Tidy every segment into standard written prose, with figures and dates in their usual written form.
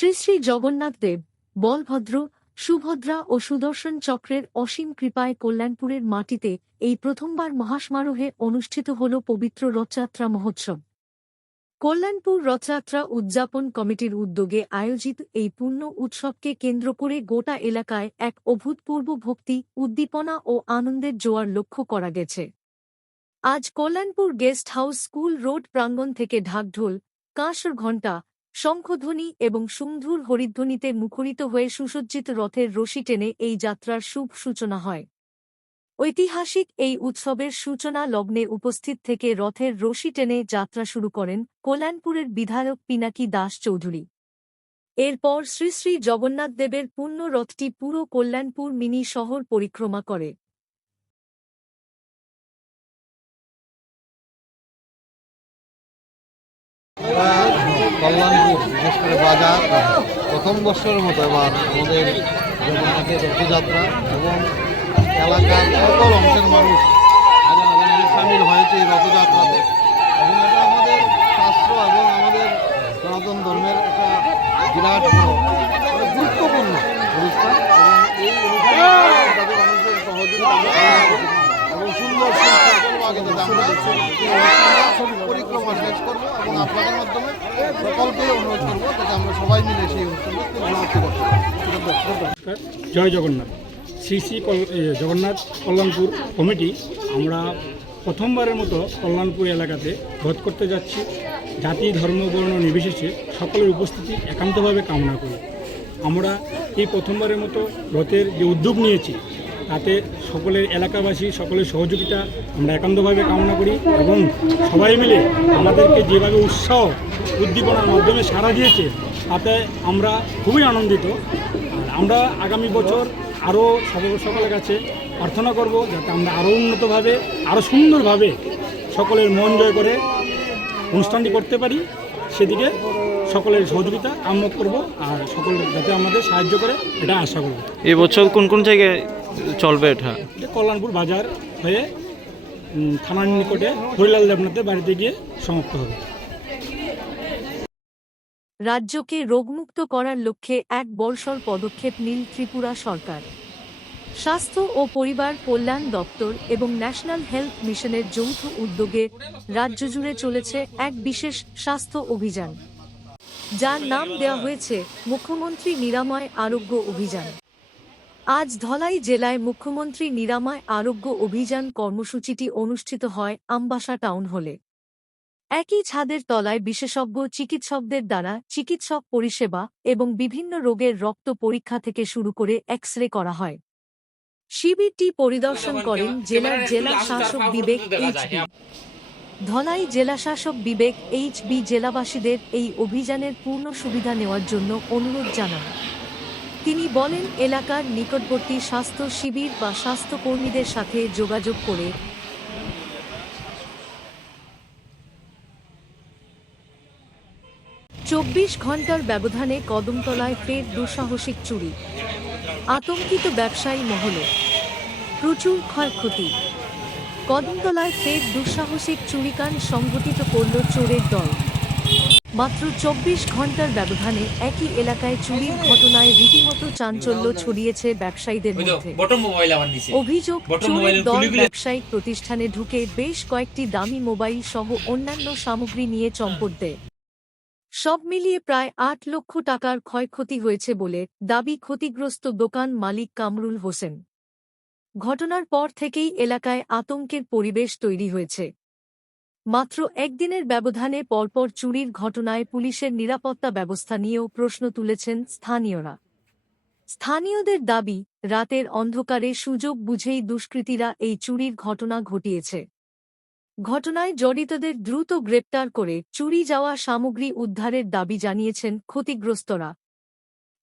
শ্রী শ্রী জগন্নাথ দেব, বলভদ্র, সুভদ্রা ও সুদর্শন চক্রের অসীম কৃপায় কল্যাণপুরের মাটিতে এই প্রথমবার মহাসমারোহে অনুষ্ঠিত হল পবিত্র রথযাত্রা মহোৎসব। কল্যাণপুর রথযাত্রা উদযাপন কমিটির উদ্যোগে আয়োজিত এই পূর্ণ উৎসবকে কেন্দ্র করে গোটা এলাকায় এক অভূতপূর্ব ভক্তি, উদ্দীপনা ও আনন্দের জোয়ার লক্ষ্য করা গেছে। আজ Kalyanpur guest house school road প্রাঙ্গণ থেকে ঢাকঢোল, কাঁসর ঘণ্টা, শঙ্খধ্বনি এবং সুমধুর হরিধ্বনিতে মুখরিত হয়ে সুসজ্জিত রথের রশি টেনে এই যাত্রার শুভ সূচনা হয়। ঐতিহাসিক এই উৎসবের সূচনা লগ্নে উপস্থিত থেকে রথের রশি টেনে যাত্রা শুরু করেন কল্যাণপুরের বিধায়ক পিনাকি দাস চৌধুরী। এরপর শ্রী শ্রী জগন্নাথ দেবের পূর্ণ রথটি পুরো কল্যাণপুর মিনি শহর পরিক্রমা করে। কল্যাণপুর বিশেষ করে বাজার প্রথম বছরের মতো এবার আমাদের জগন্নাথের রথযাত্রা এবং এলাকার সকল অংশের মানুষ সামিল হয়েছে এই রথযাত্রাতে এবং এটা আমাদের শাস্ত্র এবং আমাদের সনাতন ধর্মের একটা বিরাট গুরুত্বপূর্ণ অনুষ্ঠান এবং এই অনুষ্ঠানে মানুষের সহযোগিতা এবং সুন্দর আগে আমরা পরিক্রমা শেষ করবো এবং আপনাদের মাধ্যমে সকলকে অনুরোধ করবো যাতে আমরা সবাই মিলে সেই অনুষ্ঠানটা সমাপ্তি করতে পারি। জয় জগন্নাথ। শ্রী শ্রী জগন্নাথ কল্যাণপুর কমিটি আমরা প্রথমবারের মতো কল্যাণপুর এলাকাতে রথ করতে যাচ্ছি। জাতি ধর্ম বর্ণ নির্বিশেষে সকলের উপস্থিতি একান্তভাবে কামনা করি। আমরা এই প্রথমবারের মতো রথের যে উদ্যোগ নিয়েছি তাতে সকলের এলাকাবাসী সকলের সহযোগিতা আমরা একান্তভাবে কামনা করি এবং সবাই মিলে আমাদেরকে যেভাবে উৎসাহ উদ্দীপনার মাধ্যমে সাড়া দিয়েছে তাতে আমরা খুবই আনন্দিত। আর আমরা আগামী বছর আরও সকলের কাছে প্রার্থনা করব যাতে আমরা আরও উন্নতভাবে আরও সুন্দরভাবে সকলের মন জয় করে অনুষ্ঠানটি করতে পারি, সেদিকে সকলের সহযোগিতা কামনা করব আর সকল যাতে আমাদের সাহায্য করে এটা আশা করব। এই বছর কোন কোন জায়গায় চলবে এটা? কল্যাণপুর বাজার হয়ে থানার নিকটে হরিলাল দেবনাথের বাড়িতে গিয়ে সমাপ্ত হবে। রাজ্যকে রোগমুক্ত করার লক্ষ্যে এক বর্ষর পদক্ষেপ নিল ত্রিপুরা সরকার। স্বাস্থ্য ও পরিবার কল্যাণ দপ্তর এবং ন্যাশনাল হেলথ মিশনের যৌথ উদ্যোগে রাজ্য জুড়ে চলেছে এক বিশেষ স্বাস্থ্য অভিযান, যার নাম দেওয়া হয়েছে মুখ্যমন্ত্রী নিরাময় আরোগ্য অভিযান। আজ ধলাই জেলায় মুখ্যমন্ত্রী নিরাময় আরোগ্য অভিযান কর্মসূচিটি অনুষ্ঠিত হয় আমবাসা টাউন হলে। একই ছাদের তলায় বিশেষজ্ঞ চিকিৎসকদের দ্বারা চিকিৎসক পরিষেবা এবং বিভিন্ন রোগের রক্ত পরীক্ষা থেকে শুরু করে এক্স-রে করা হয়। শিবিরটি পরিদর্শন করেন জেলার জেলা শাসক বিবেক এইচ.বি। ধলাই জেলাশাসক বিবেক এইচ.বি জেলাবাসীদের এই অভিযানের পূর্ণ সুবিধা নেওয়ার জন্য অনুরোধ জানান। তিনি বলেন, এলাকার নিকটবর্তী স্বাস্থ্য শিবির বা স্বাস্থ্যকর্মীদের সাথে যোগাযোগ করে ২৪ ঘণ্টার ব্যবধানে কদমতলায় ফের দুঃসাহসিক চুরি। আতঙ্কিত ব্যবসায়ী মহল, প্রচুর ক্ষয়ক্ষতি। কদমতলায় ফের দুঃসাহসিক চুরিকাণ্ড সংঘটিত করল চোরের দল। মাত্র ২৪ ঘণ্টার ব্যবধানে একই এলাকায় চুরির ঘটনায় রীতিমতো চাঞ্চল্য ছড়িয়েছে ব্যবসায়ীদের মধ্যে। অভিযোগ, চোরের দল ব্যবসায়িক প্রতিষ্ঠানে ঢুকে বেশ কয়েকটি দামি মোবাইল সহ অন্যান্য সামগ্রী নিয়ে চম্পট দেয়। সব মিলিয়ে প্রায় ৮ লক্ষ টাকার ক্ষয়ক্ষতি হয়েছে বলে দাবি ক্ষতিগ্রস্ত দোকান মালিক কামরুল হোসেন। ঘটনার পর থেকেই এলাকায় আতঙ্কের পরিবেশ তৈরি হয়েছে। মাত্র একদিনের ব্যবধানে পরপর চুরির ঘটনায় পুলিশের নিরাপত্তা ব্যবস্থা নিয়েও প্রশ্ন তুলেছেন স্থানীয়রা। স্থানীয়দের দাবি, রাতের অন্ধকারে সুযোগ বুঝেই দুষ্কৃতীরা এই চুরির ঘটনা ঘটিয়েছে। ঘটনায় জড়িতদের দ্রুত গ্রেপ্তার করে চুরি যাওয়া সামগ্রী উদ্ধারের দাবি জানিয়েছেন ক্ষতিগ্রস্তরা।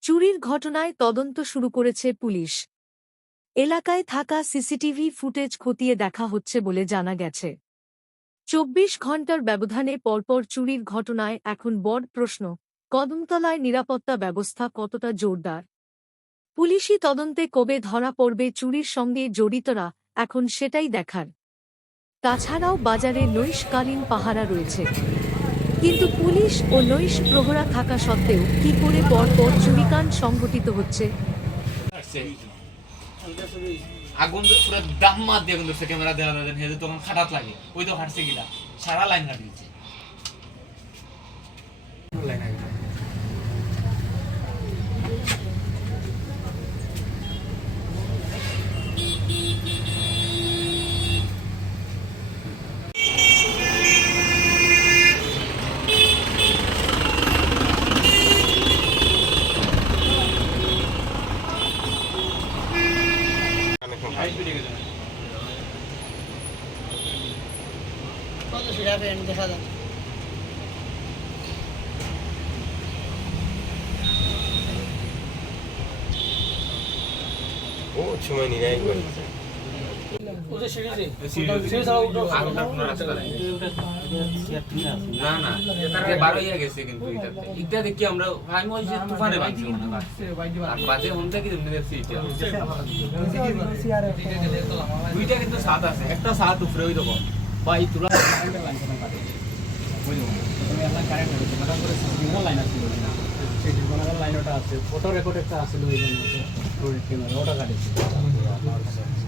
চুরির ঘটনায় তদন্ত শুরু করেছে পুলিশ। এলাকায় থাকা সিসিটিভি ফুটেজ খতিয়ে দেখা হচ্ছে বলে জানা গেছে। ২৪ ঘণ্টার ব্যবধানে পরপর চুরির ঘটনায় এখন বড় প্রশ্ন, কদমতলায় নিরাপত্তা ব্যবস্থা কতটা জোরদার? পুলিশি তদন্তে কবে ধরা পড়বে চুরির সঙ্গে জড়িতরা, এখন সেটাই দেখার। তাছাড়াও বাজারে নৈশকালীন পাহারা রয়েছে। কিন্তু পুলিশ ও নৈশ প্রহরা থাকা সত্ত্বেও কি করে পরপর চুরিকাণ্ড সংঘটিত হচ্ছে? আগুন পুরো দাম মার দিয়ে আগুন ধরছে, ক্যামেরা দেওয়া দেন হেদে তখন খাটাত লাগে, ওই তো হাঁটছে গিলা সারা লাইন কাটিয়েছে। না না এটাকে বারো হয়ে গেছে, কিন্তু এটা দেখি আমরা আমি ওই যে তুফানে বাঁধছি আর বাজে ওনটা কি তুমি দেখছি দুইটা কিন্তু সাত আছে, একটা সাত উপরে ওই দেবো ভাই তোরা ফটো রেকর্ড একটা আছে ওটা কাটেছে।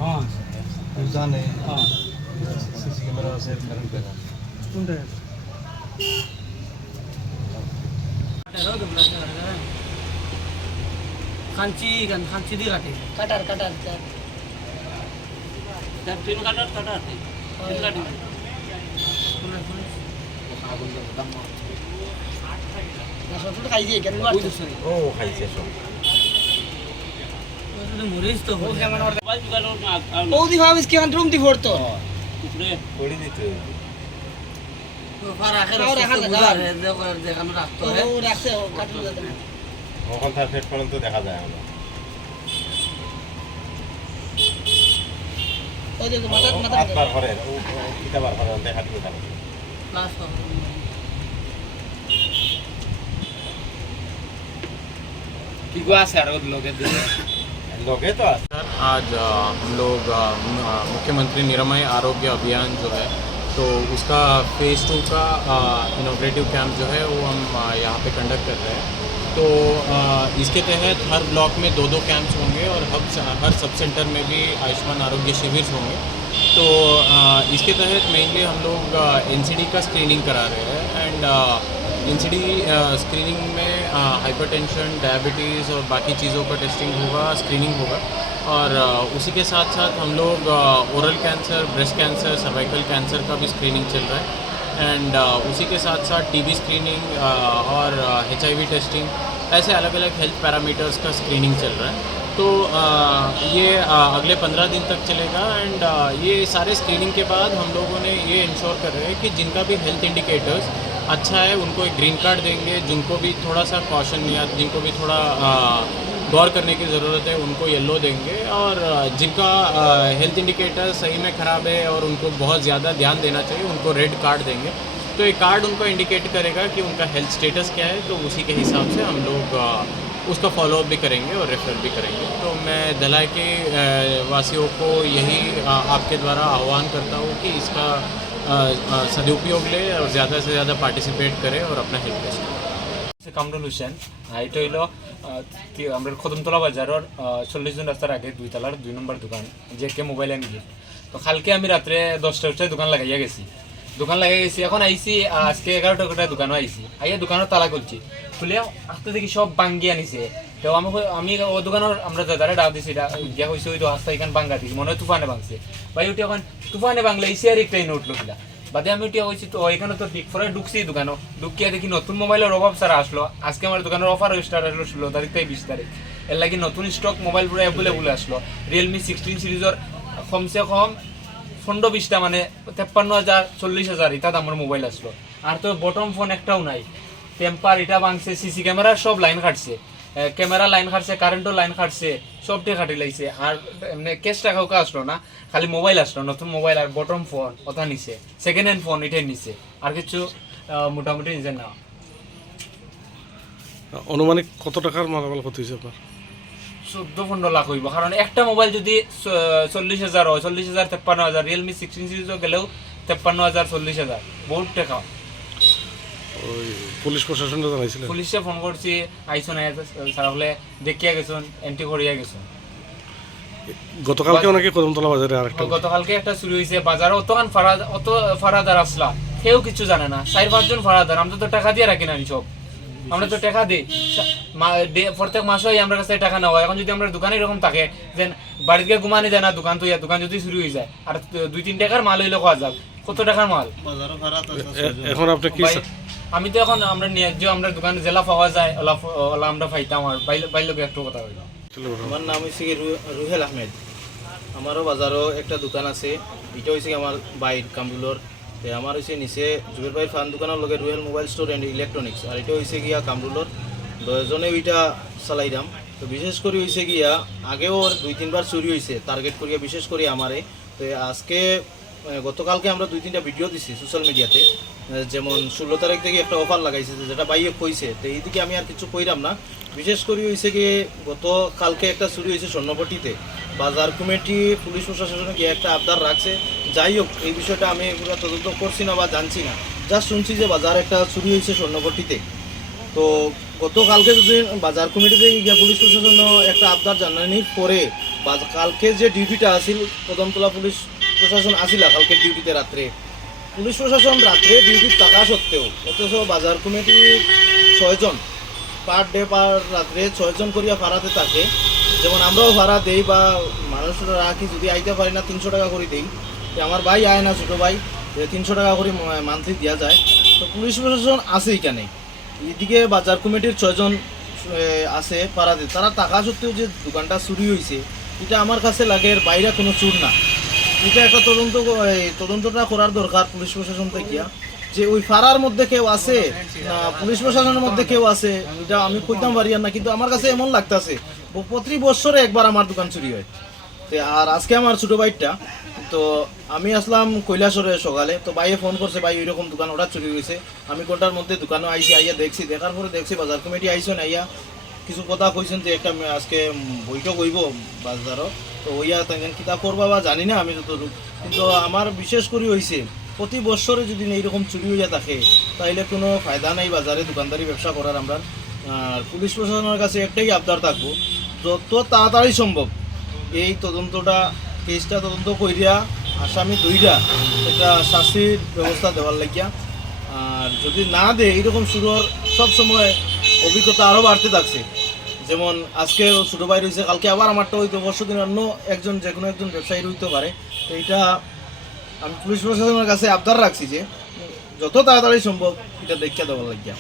হ্যাঁ জানে হ্যাঁ সিসি ক্যামেরা আছে কারণ দেখা কোনটা খাঞ্চি দিয়ে কাটে কাটার কাটার তিন কাটার কাটার তিন কাটি ও খাইছে সব মরিস তো বৌদি ভাবিস কি রুম দি পড়তো পড়ি দিতে ওখান থেকে ফেট পর্যন্ত দেখা যায় আমরা আটবার ঘরে কিতাবার ঘরে দেখা দিতে থাকে কি গো আছে আর লোকে দিলে लोगे तो आज हम लोग मुख्यमंत्री निरामय आरोग्य अभियान जो है तो उसका फेज़ 2 का इनोग्रेटिव कैंप जो है वो हम यहाँ पे कंडक्ट कर रहे हैं। तो इसके तहत हर ब्लॉक में 2-2 कैंप्स होंगे और हर सब सेंटर में भी आयुष्मान आरोग्य शिविर होंगे। तो इसके तहत मेनली हम लोग एनसीडी का स्क्रीनिंग करा रहे हैं एंड एनसीडी स्क्रीनिंग में हाइपरटेंशन, डायबिटीज़ और बाकी चीज़ों का टेस्टिंग होगा, स्क्रीनिंग होगा। और उसी के साथ साथ हम लोग oral cancer, breast cancer, cervical cancer का भी स्क्रीनिंग चल रहा है एंड उसी के साथ साथ टीबी स्क्रीनिंग और HIV टेस्टिंग, ऐसे अलग अलग हेल्थ पैरामीटर्स का स्क्रीनिंग चल रहा है। तो ये अगले 15 दिन तक चलेगा एंड ये सारे स्क्रीनिंग के बाद हम लोगों ने ये इंश्योर कर रहे हैं कि जिनका भी हेल्थ इंडिकेटर्स अच्छा है उनको एक ग्रीन कार्ड देंगे, जिनको भी थोड़ा सा कॉशन या जिनको भी थोड़ा गौर करने की ज़रूरत है उनको येलो देंगे और जिनका हेल्थ इंडिकेटर सही में ख़राब है और उनको बहुत ज़्यादा ध्यान देना चाहिए उनको रेड कार्ड देंगे। तो ये कार्ड उनको इंडिकेट करेगा कि उनका हेल्थ स्टेटस क्या है, तो उसी के हिसाब से हम लोग उसका फॉलोअप भी करेंगे और रेफर भी करेंगे। तो मैं धलाई के वासियों को यही आपके द्वारा आह्वान करता हूँ कि इसका सदुपयोग ले और ज़्यादा से ज़्यादा पार्टिसिपेट करें और अपना हेल्थ टेस्ट करें। কামরুল হোসেন এটা হইল কি আমরা কদমতলা বাজারের 40 জন রাস্তার আগে 2 তলার 2 নম্বর দোকান যে কে মোবাইল এন্ড গিফট। তো কালকে আমি রাত্রে 10টায় দোকান লাগাইয়া গেছি, এখন আইছি আজকে 11টায় দোকানও আইছি, আইয়া দোকানের তালা খুলছি, খুলে আস্তে দেখি সব ভাঙ্গি আনিছে। তো আমি ও দোকানের আমরা দাদারে ডাক দিছি, গিয়া হয়েছে ওই তো রাস্তা এখানে ভাঙ্গা দিছি, মনে হয় তুফানে ভাঙছে ভাই। ওইটা এখন তুফানে ভাঙলে এসি আর একটাই নোট লোকলা বাদে আমি উঠিয়া হয়েছি। তো এখানে তো ঠিক পরে ঢুকছি দোকানও, ঢুকিয়া দেখি নতুন মোবাইলের অভাব সারা আসলো। আজকে আমার দোকানের অফার স্টার্ট আসলো 16 তারিখ থেকে 20 তারিখ, এর লাগে নতুন স্টক মোবাইল পুরো অ্যাভেলেবল আসলো। রিয়েলমি 16 সিরিজের কমসে কম 15-20টা মানে 53,000 40,000 এটা দামের মোবাইল আসলো। আর তো বটম ফোন একটাও নাই, টেম্পার এটা ভাঙছে, সিসি ক্যামেরার সব লাইন কাটছে, ক্যামেরা লাইন কাটছে, কারেন্টও লাইন কাটছে, সবটাই কাটি লাইছে। আর এমনি ক্যাশ টাকাও আসলো না, খালি মোবাইল আসলো, নতুন মোবাইল আর বটম ফোন ওটা নিছে, সেকেন্ড হ্যান্ড ফোন এটাই নিছে, আর কিছু মোটামুটি নিছে না। অনুমানিক কত টাকার মালামাল ক্ষতি হয়েছে আপনার? 14-15 লাখ হইব, কারণ একটা মোবাইল যদি 40,000 হয়, 40,000 53,000, রিয়েলমি 16 সিরিজও গেলেও 53,000 40,000 বহুত টাকা। ওই পুলিশ প্রশাসনটা জানাইছিলেন? পুলিশে ফোন করছি, আইসো না সারা হলে দেখিয়া গেছেন, এন্ট্রি করিয়া গেছেন। গতকালকে নাকি কদমতলা বাজারে আরেকটা গতকালকে একটা চুরি হয়েছে বাজারে, অত ফারাদার আসলা কেউ কিছু জানে না, 4-5 জন ফারাদার। আমরা তো টাকা দিয়ে রাখি না সব, আমরা তো টাকা দিই প্রত্যেক মাসে আমরা কাছে টাকা নেওয়া। এখন যদি আমরা দোকানে এরকম থাকে যে বাড়িতে ঘুমানি যায় না, দোকান তো দোকান যদি চুরি হয়ে যায় আর 2-3 টাকার মাল হইলে কোয়া যাক, কত টাকার মাল। এখন আপনি কি আমি তো এখন আমরা যে আমরা দোকানে জেলা পাওয়া যায় ওলা আমরা পাইতাম। আর বাইরে একটু কথা হইল। আমার নাম হচ্ছে রুহেল আহমেদ। আমারও বাজারও একটা দোকান আছে, এটা হয়েছে আমার বাইর কামরুলর। আমার হয়েছে নিচে জুবের ভাইয়ের ফান দোকানের লগে Ruhel mobile store and electronics, আর এটা হয়েছে গিয়া কামরুলর। 10 জনে ওইটা চালাইলাম। তো বিশেষ করে হয়েছে গিয়া আগেও 2-3 বার চুরি হয়েছে টার্গেট করিয়া, বিশেষ করে আমারে। তো আজকে গতকালকে আমরা 2-3টা ভিডিও দিছি সোশ্যাল মিডিয়াতে, যেমন 16 তারিখ থেকে একটা অফার লাগাইছে যেটা বাইয়ে কইছে। তো এইদিকে আমি আর কিছু কইরাম না। বিশেষ করে হয়েছে গিয়ে গতকালকে একটা চুরি হয়েছে স্বর্ণপট্টিতে। বাজার কমিটি পুলিশ প্রশাসনে গিয়ে একটা আবদার রাখছে। যাই হোক, এই বিষয়টা আমি পুরো তদন্ত করছি না বা জানছি না, জাস্ট শুনছি যে বাজার একটা চুরি হয়েছে স্বর্ণপট্টিতে। তো গতকালকে যদি বাজার কমিটিতে গিয়ে পুলিশ প্রশাসন একটা আবদার জানানির পরে কালকে যে ডিউটিটা আসিল, কদমতলা পুলিশ প্রশাসন আসিল কালকে ডিউটিতে রাত্রে, পুলিশ প্রশাসন রাত্রে ডিউটি থাকা সত্ত্বেও অথচ বাজার কমিটি 6 জন পার ডে পার রাত্রে 6 জন করিয়া ভাড়াতে থাকে। যেমন আমরাও ভাড়া দেই বা মানুষরা রাখি, যদি আইতে পারি না 300 টাকা করে দিই। আমার ভাই আয় না, ছোটো ভাই, 300 টাকা করে মান্থলি দেওয়া যায়। তো পুলিশ প্রশাসন আছে এখানে, এদিকে বাজার কমিটির 6 জন আছে ভাড়াতে, তারা টাকা সত্ত্বেও যে দোকানটা চুরি হয়েছে এটা আমার কাছে লাগে এর বাইরে কোনো চুর না। এটা একটা তদন্তটা করার দরকার পুলিশ প্রশাসন থেকে, যে ওই ফাড়ার মধ্যে কেউ আছে না পুলিশ প্রশাসনের মধ্যে কেউ আছে, এটা আমি কইতাম পারি না। কিন্তু আমার কাছে এমন লাগতেছে প্রতি বছরে একবার আমার দোকান চুরি হয়। আর আজকে আমার ছোটো ভাইটা, তো আমি আসলাম কৈলাসরে সকালে, তো ভাইয়ে ফোন করছে, ভাই ওইরকম দোকান ওটা চুরি হয়েছে। আমি কোনটার মধ্যে দোকানে আইসি, আইয়া দেখছি, দেখার পরে দেখছি বাজার কমিটি আইসেন, আইয়া কিছু কথা কইছেন যে একটা আজকে বৈঠক হইব বাজারও। তো ওইয়া তেমন কিতা করবা বা জানি না আমি যতটুকু। কিন্তু আমার বিশেষ করে হয়েছে প্রতি বছরে যদি এইরকম চুরি হইয়া থাকে তাহলে কোনো ফায়দা নাই বাজারে দোকানদারি ব্যবসা করার। আমরা আর পুলিশ প্রশাসনের কাছে একটাই আবদার থাকবো, যত তাড়াতাড়ি সম্ভব এই কেসটা তদন্ত করিয়া আসামি 2টা একটা শাস্তির ব্যবস্থা দেওয়ার লাগিয়া। আর যদি না দেয় এইরকম শুরুর সব সময় অভিজ্ঞতা আরও বাড়তে থাকছে। যেমন আজকে ছোটো ভাই রয়েছে, কালকে আবার আমারটা হইতো, পরশুদিন অন্য একজন যে কোনো একজন ব্যবসায়ী হইতে পারে। তো এইটা আমি পুলিশ প্রশাসনের কাছে আবদার রাখছি যে যত তাড়াতাড়ি সম্ভব এটা দেখিয়া দেওয়ার লাগিয়া।